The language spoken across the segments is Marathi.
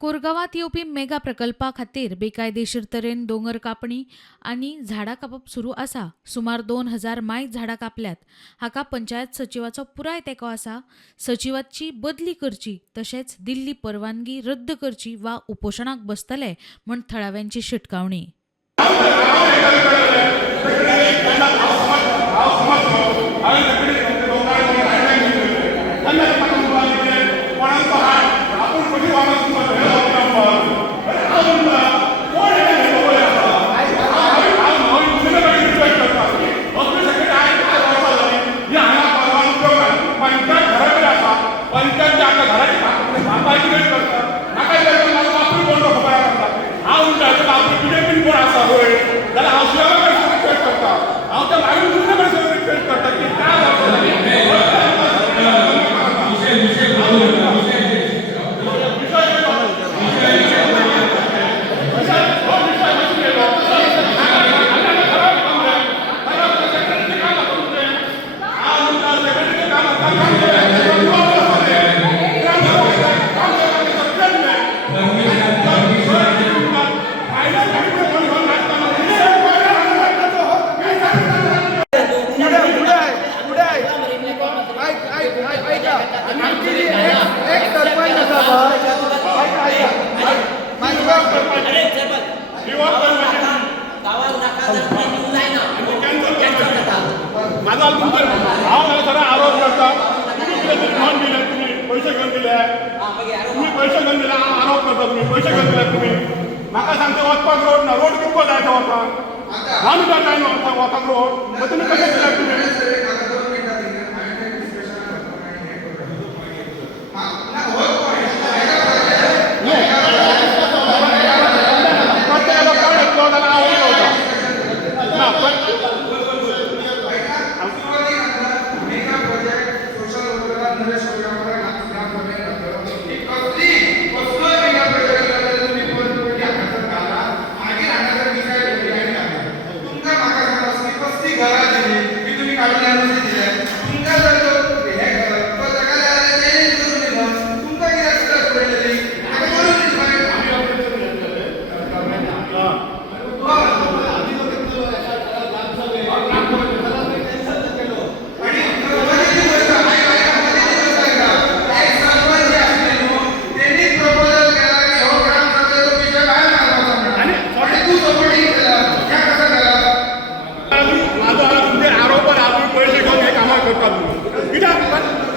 कोरगावात येवपी मेगा प्रकल्पा खातीर बेकायदेशीर तरेन दोंगर कापणी आनी झाडां कापप सुरू आसा. सुमार 2000 मायज झाडां कापल्यात. हाका पंचायत सचिवाचो पुराय तेंको आसा. सचिवाची बदली करची तशेंच दिल्ली परवानगी रद्द करची वा उपोशणाक बसतले म्हण थळाव्यांची शिटकावणी. आरोप करता तुम्ही पैसे घेऊन दिले आरोप करता तुम्ही पैसे घेऊन दिले तुम्ही म्हाका सांगता वचपाक रोड ना रोड कितको जायतो वचपाक धा मिनटां टायम वचपाक रोड मग तुम्ही कशें दिल्यात तुम्ही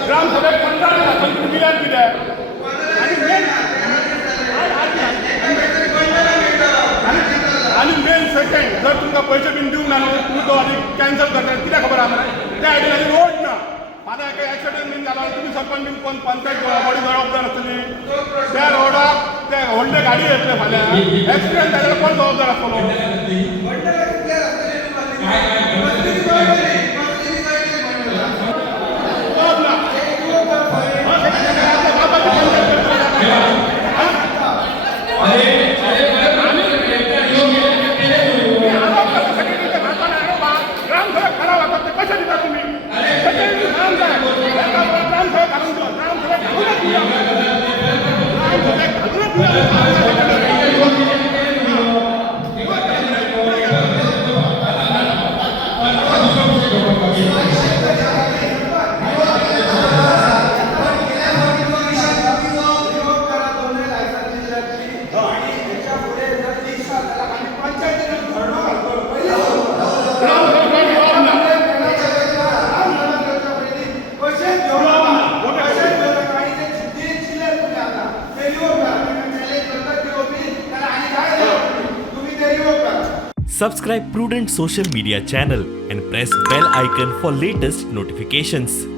ग्रामसभेक 15 लाखांनी दिल्यात कित्याक आनी मेन सेकंड जर तुमकां पैसे बीन दिवंक ना न्हू तुमी तो आनी कॅन्सल करता कित्याक खबर आहा मरे त्या आयडीन आनी रोड ना आतां एका एक्सिडेंट बीन जाला तुमी सरपंच बीन कोण पंचायत बॉडी जबाबदार आसतली त्या रोडाक ते व्हडले गाडी येतले फाल्यां एक्सिडेंट जाल्यार कोण जबाबदार आसतलो Subscribe Prudent social media channel and press bell icon for latest notifications.